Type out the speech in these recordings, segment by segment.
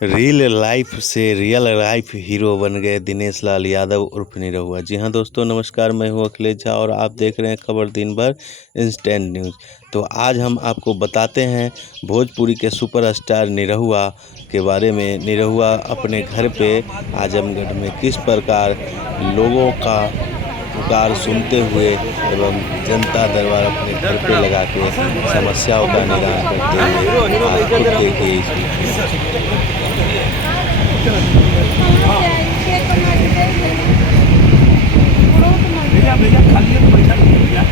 Real life से real life hero बन गए दिनेश लाल यादव उर्फ निरहुआ। जी हाँ दोस्तों, नमस्कार। मैं हूँ अखिलेश झा और आप देख रहे हैं खबर दिन भर इंस्टेंट न्यूज़। तो आज हम आपको बताते हैं भोजपुरी के सुपरस्टार निरहुआ के बारे में। निरहुआ अपने घर पे आजमगढ़ में किस प्रकार लोगों का पुकार सुनते हुए एवं जनता दरबार अपने घर पे लगा के समस्याओं का निदान करते हुए आप खुद देखिए इस वीडियो। भैया खाली है तो बैठा भैया।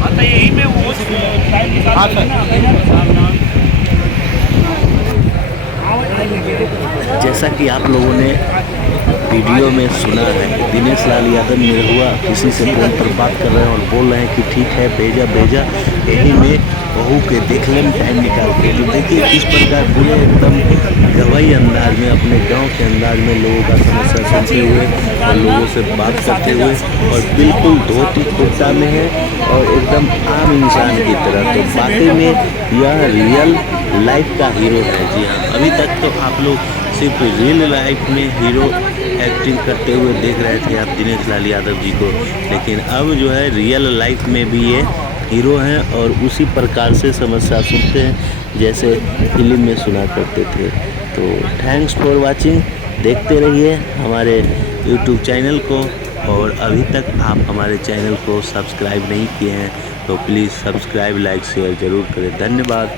हाँ तो यही में वो टाइम निकाल ना। जैसा कि आप लोगों ने वीडियो में सुना है, दिनेश लाल यादव निरहुआ किसी से फोन पर बात कर रहे हैं और बोल रहे हैं कि ठीक है भेजा यही में बहू के देख लें टाइम निकाल के। तो देखिए किस प्रकार पूरे एकदम गवाही अंदाज में अपने गांव के अंदाज में लोगों का समस्या सुनते हुए और लोगों से बात करते हुए और बिल्कुल धोती कुर्ता में है और एकदम आम इंसान की तरह। तो वाकई में यह रियल लाइफ का हीरो है। जी हाँ, अभी तक तो आप लोग सिर्फ रियल लाइफ में हीरो एक्टिंग करते हुए देख रहे थे आप दिनेश लाल यादव जी को, लेकिन अब जो है रियल लाइफ में भी ये हीरो हैं और उसी प्रकार से समस्या सुनते हैं जैसे फिल्म में सुना करते थे। तो थैंक्स फॉर वाचिंग। देखते रहिए हमारे यूट्यूब चैनल को और अभी तक आप हमारे चैनल को सब्सक्राइब नहीं किए हैं तो प्लीज़ सब्सक्राइब लाइक शेयर ज़रूर करें। धन्यवाद।